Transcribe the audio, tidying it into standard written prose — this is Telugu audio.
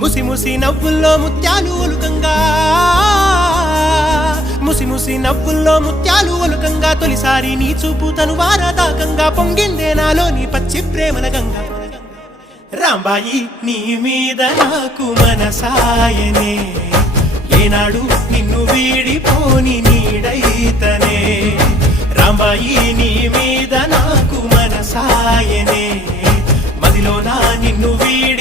ముసి ముసి నవ్వుల్లో ముత్యాలు ఒలుకంగా ముసి ముసి నవ్వుల్లో ముత్యాలు ఒలుకంగా తొలిసారి నీ చూపు తను వారదాకంగా పొంగిందే నాలోని పచ్చి ప్రేమల గంగా రాంబాయి నీ మీద నాకు మనసాయనే ఏనాడు నిన్ను వీడిపోని నీడైతనే రాంబాయి నీ మీద నాకు మనసాయనే మదిలో నా నిన్ను వీడి